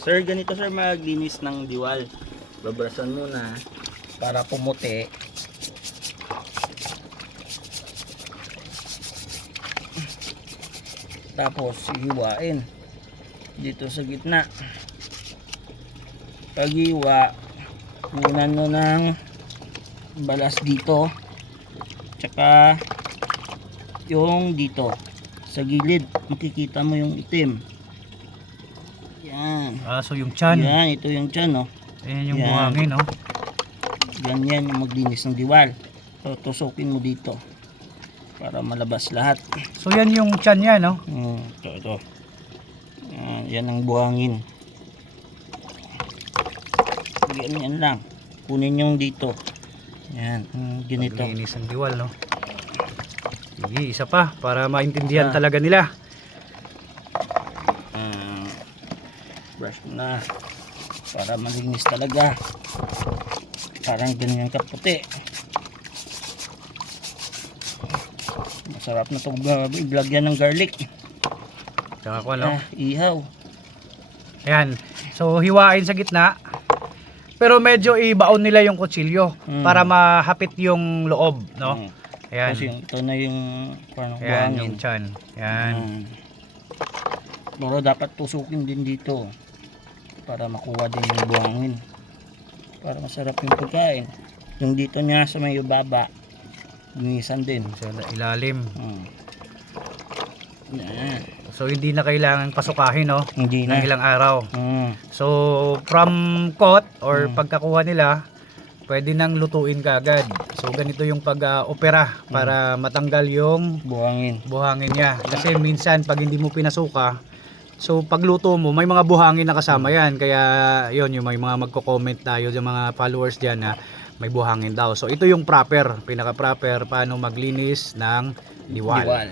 Sir, ganito sir maglinis ng diwal. Babrasan muna para pumuti. Tapos hiwain dito sa gitna. Paghiwa, kunan mo ng balas dito, tsaka yung dito sa gilid, makikita mo yung itim. Yan. So yung tiyan. Yan, ito yung tiyan, no. Ayan yung Yan. buhangin, no? Ganyan yung maglinis ng diwal. So, tusukin mo dito para malabas lahat. So yan yung tiyan niya, no? Ito. Yan ang buhangin. Ganyan lang. Kunin yung dito. Yan, ganito. Paglinis ng diwal, no? Sige, isa pa para maintindihan Isa. talaga nila. Brush mo na para malinis talaga. Parang ganyan kaputi. Masarap na ito ilagyan ng garlic. Tsaka ko, no? Ihaw. Ayan. So hiwain sa gitna. Pero medyo ibaon nila yung kutsilyo para mahapit yung loob, no? Ayan. Kasi ito na yung parang Ayan buhangin. yung tiyan. Ayan. Pero dapat tusukin din dito para makuha din yung buhangin. Para masarap yung pagkain. Yung dito niya sa may baba, linisan din. Sa ilalim. Yan. So hindi na kailangan pasukahin, no? Hindi Ng na. ilang araw. So from cut or pagkakuha nila, pwede nang lutuin kaagad. So ganito yung pag-opera para matanggal yung Buhangin. niya. Kasi minsan pag hindi mo pinasuka, so pagluto mo may mga buhangin na kasama yan. Kaya yun, yung may mga magko-comment tayo sa mga followers dyan na may buhangin daw. So ito yung proper, pinaka-proper paano maglinis ng diwal.